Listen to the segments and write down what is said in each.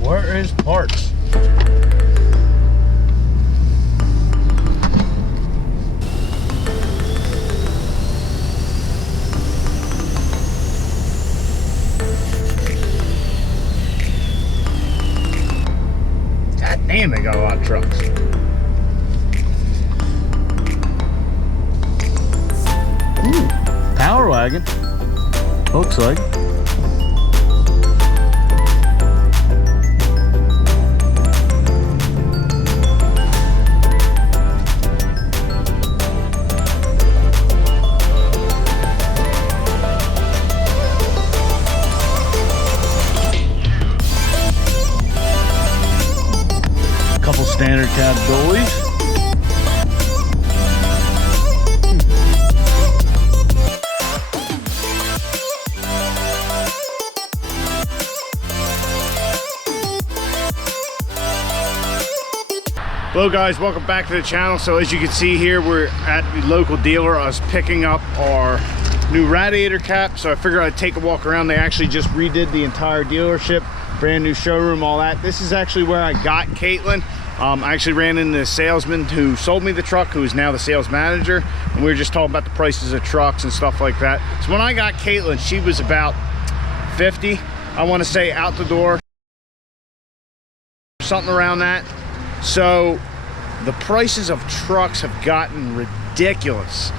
Where is parts? God damn, they got a lot of trucks. Ooh, Power Wagon. Looks like. Couple standard cab dollies. Hello guys, welcome back to the channel. So as you can see here, we're at the local dealer. I was picking up our new radiator cap, so I figured I'd take a walk around. They actually just redid the entire dealership, brand new showroom, all that. This is actually where I got Caitlin. I actually ran into the salesman who sold me the truck, who is now the sales manager, and we were just talking about the prices of trucks and stuff like that. So when I got Caitlin, she was about 50, I want to say, out the door, something around that. So the prices of trucks have gotten ridiculous.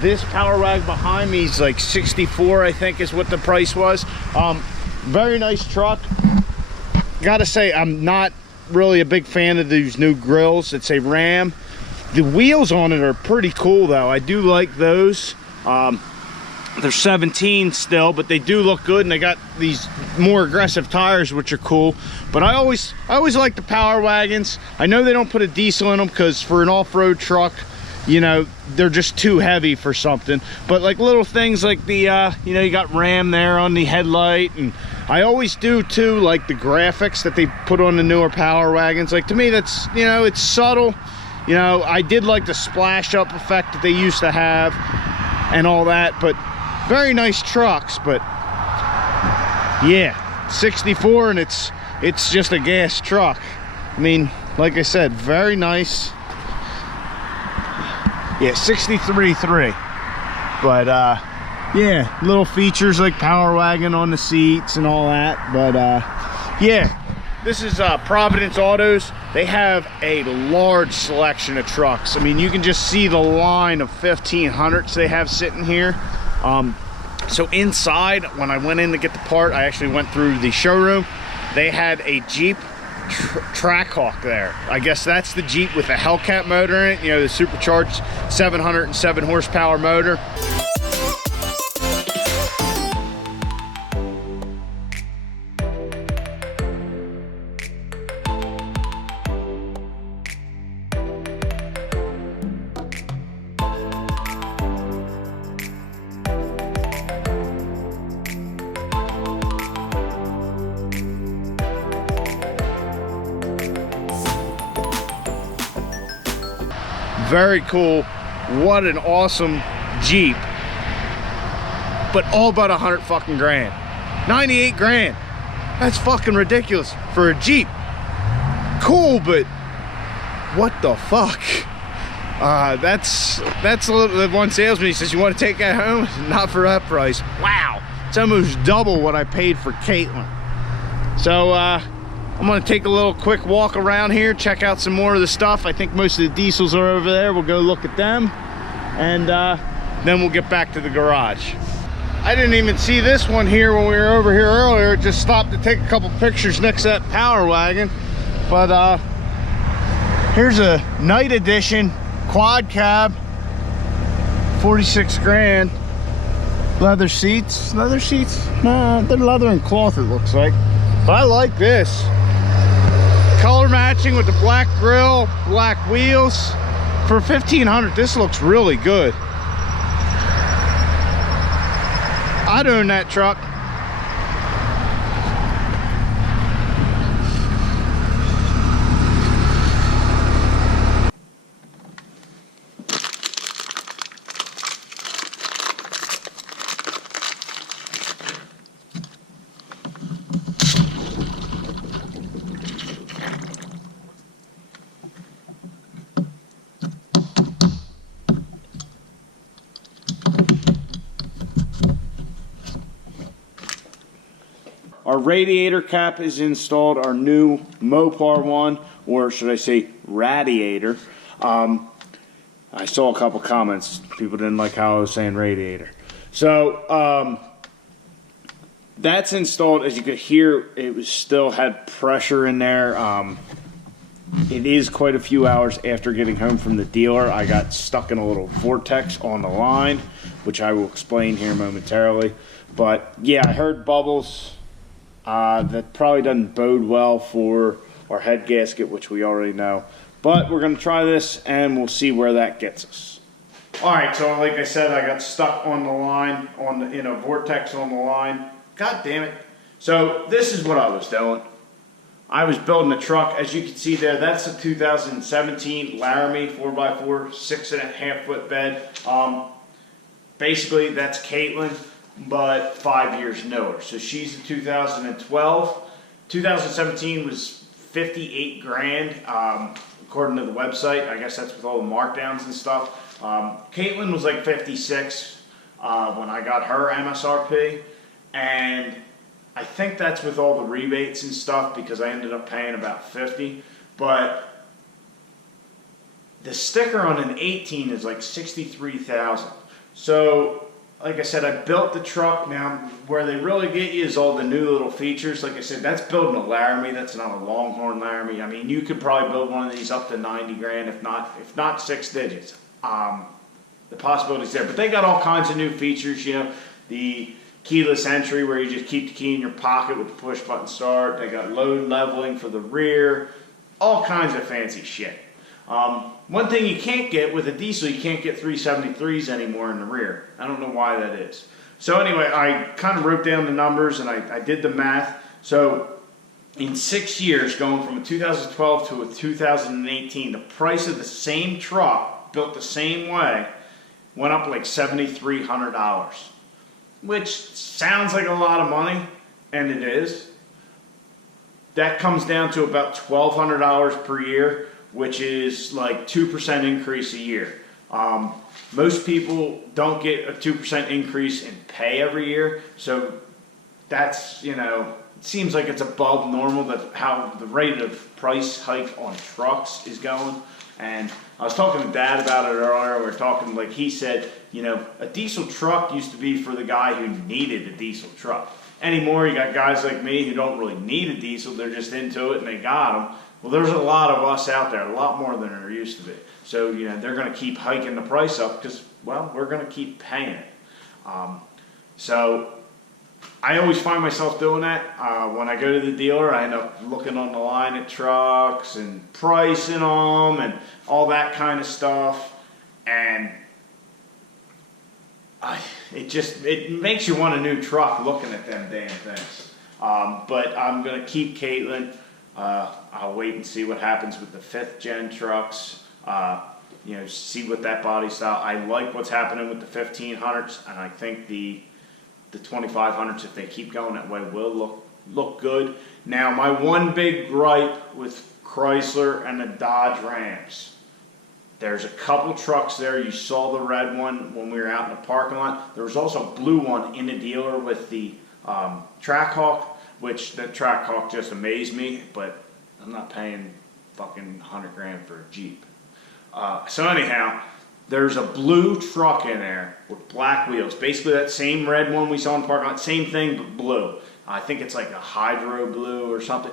This Power Wag behind me is like 64, I think is what the price was. Very nice truck. Gotta say, I'm not really a big fan of these new grills that say Ram. The wheels on it are pretty cool though. I do like those. They're 17 still, but they do look good, and they got these more aggressive tires, which are cool. But I always like the Power Wagons. I know they don't put a diesel in them because for an off-road truck, you know, they're just too heavy for something. But like little things like the you know, you got Ram there on the headlight, and I always do too like the graphics that they put on the newer Power Wagons. Like, to me, that's, you know, it's subtle. You know, I did like the splash up effect that they used to have and all that, but very nice trucks. But yeah, 64, and it's just a gas truck. I mean, like I said, very nice. Yeah, 63.3. But yeah, little features like Power Wagon on the seats and all that. But yeah, this is Providence Autos. They have a large selection of trucks. I mean, you can just see the line of 1500s they have sitting here. So inside, when I went in to get the part, I actually went through the showroom. They had a Jeep TrackHawk there. I guess that's the Jeep with the Hellcat motor in it, you know, the supercharged 707 horsepower motor. Very cool. What an awesome Jeep. But all but 100 fucking grand. 98 grand. That's fucking ridiculous for a Jeep. Cool, but what the fuck? That's a little, the one salesman, he says, you want to take that home? Not for that price. Wow. It's almost double what I paid for Caitlin. So I'm gonna take a little quick walk around here, check out some more of the stuff. I think most of the diesels are over there. We'll go look at them, and then we'll get back to the garage. I didn't even see this one here when we were over here earlier. Just stopped to take a couple pictures next to that Power Wagon. But here's a night edition quad cab, 46 grand. Leather seats. Leather seats? Nah, they're leather and cloth, it looks like. But I like this. Color matching with the black grille, black wheels. For 1500, this looks really good. I'd own that truck. Our radiator cap is installed, our new Mopar one, or should I say radiator. I saw a couple comments. People didn't like how I was saying radiator. So that's installed. As you could hear, it was still had pressure in there. It is quite a few hours after getting home from the dealer. I got stuck in a little vortex on the line, which I will explain here momentarily. But yeah, I heard bubbles. That probably doesn't bode well for our head gasket, which we already know. But we're going to try this, and we'll see where that gets us. All right, so like I said, I got stuck on the line, in a vortex on the line. God damn it. So this is what I was doing. I was building a truck. As you can see there, that's a 2017 Laramie 4x4, 6.5 foot bed. Basically, that's Caitlin, but 5 years newer. So she's a 2012. 2017 was 58 grand, according to the website. I guess that's with all the markdowns and stuff. Caitlin was like 56 when I got her MSRP, and I think that's with all the rebates and stuff because I ended up paying about 50. But the sticker on an 18 is like 63,000. So, like I said, I built the truck. Now, where they really get you is all the new little features. Like I said, that's building a Laramie. That's not a Longhorn Laramie. I mean, you could probably build one of these up to 90 grand, if not 6 digits. The possibility's there. But they got all kinds of new features, you know, the keyless entry where you just keep the key in your pocket with the push button start. They got load leveling for the rear. All kinds of fancy shit. One thing you can't get with a diesel, you can't get 373s anymore in the rear. I don't know why that is. So anyway, I kind of wrote down the numbers and I did the math. So in 6 years, going from a 2012 to a 2018, the price of the same truck, built the same way, went up like $7,300. Which sounds like a lot of money, and it is. That comes down to about $1,200 per year, which is like 2% increase a year. Most people don't get a 2% increase in pay every year, so that's, you know, it seems like it's above normal that how the rate of price hike on trucks is going. And I was talking to Dad about it earlier. We were talking, like he said, you know, a diesel truck used to be for the guy who needed a diesel truck. Anymore, you got guys like me who don't really need a diesel. They're just into it and they got them. Well, there's a lot of us out there, a lot more than there used to be. So, you know, they're going to keep hiking the price up because, well, we're going to keep paying it. So I always find myself doing that. When I go to the dealer, I end up looking on the line at trucks and pricing them and all that kind of stuff. And it makes you want a new truck looking at them damn things. But I'm going to keep Caitlin. I'll wait and see what happens with the 5th gen trucks. You know, see what that body style. I like what's happening with the 1500s, and I think the 2500s, if they keep going that way, will look good. Now, my one big gripe with Chrysler and the Dodge Rams. There's a couple trucks there. You saw the red one when we were out in the parking lot. There was also a blue one in the dealer with the TrackHawk, which that TrackHawk just amazed me, but I'm not paying fucking 100 grand for a Jeep. So anyhow, there's a blue truck in there with black wheels. Basically that same red one we saw in the parking lot, same thing but blue. I think it's like a hydro blue or something.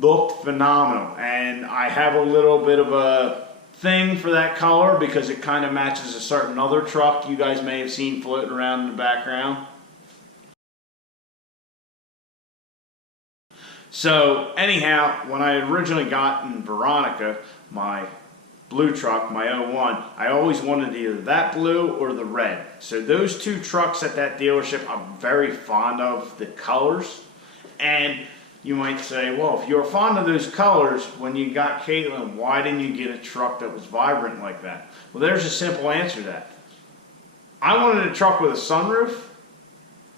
Looked phenomenal, and I have a little bit of a thing for that color because it kind of matches a certain other truck you guys may have seen floating around in the background. So anyhow, when I originally got in Veronica, my blue truck, my '01, I always wanted either that blue or the red. So those two trucks at that dealership, I'm very fond of the colors. And you might say, well, if you're fond of those colors, when you got Caitlin, why didn't you get a truck that was vibrant like that? Well, there's a simple answer to that. I wanted a truck with a sunroof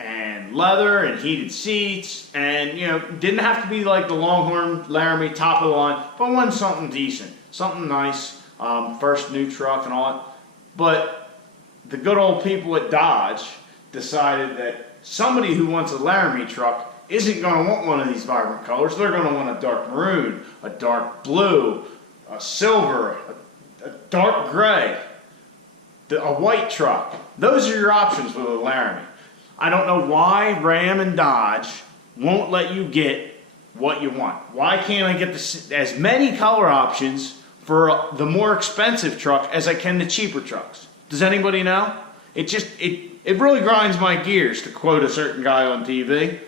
and leather and heated seats, and didn't have to be like the Longhorn Laramie top of the line, but I wanted something decent, something nice, first new truck and all that. But the good old people at Dodge decided that somebody who wants a Laramie truck isn't going to want one of these vibrant colors. They're going to want a dark maroon, a dark blue, a silver, a dark gray, a white truck. Those are your options with a Laramie. I don't know why Ram and Dodge won't let you get what you want. Why can't I get as many color options for the more expensive truck as I can the cheaper trucks? Does anybody know? It really grinds my gears, to quote a certain guy on TV.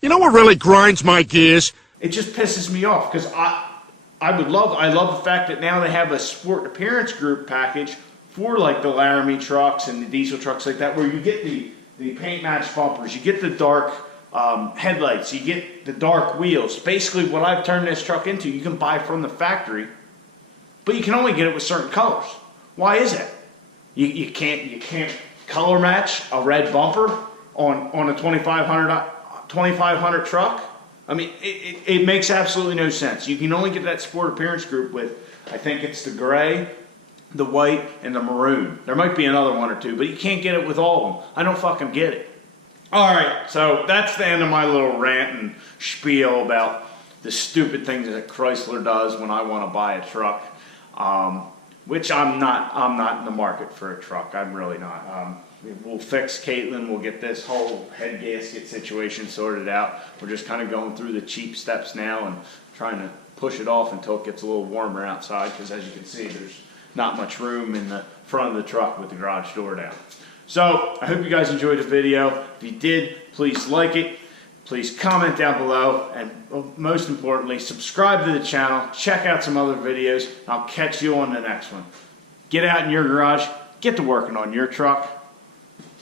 You know what really grinds my gears? It just pisses me off, because I love the fact that now they have a sport appearance group package for like the Laramie trucks and the diesel trucks like that, where you get the paint match bumpers, you get the dark headlights, you get the dark wheels. Basically what I've turned this truck into, you can buy from the factory, but you can only get it with certain colors. Why is that? You can't color match a red bumper on a 2500 truck. I mean, it makes absolutely no sense. You can only get that sport appearance group with, I think it's the gray, the white, and the maroon. There might be another one or two, but you can't get it with all of them. I don't fucking get it. Alright, so that's the end of my little rant and spiel about the stupid things that Chrysler does when I want to buy a truck. Which I'm not in the market for a truck. I'm really not. We'll fix Caitlin. We'll get this whole head gasket situation sorted out. We're just kind of going through the cheap steps now and trying to push it off until it gets a little warmer outside, because as you can see, there's not much room in the front of the truck with the garage door down. So I hope you guys enjoyed the video. If you did, please like it. Please comment down below, and most importantly, subscribe to the channel. Check out some other videos. I'll catch you on the next one. Get out in your garage. Get to working on your truck.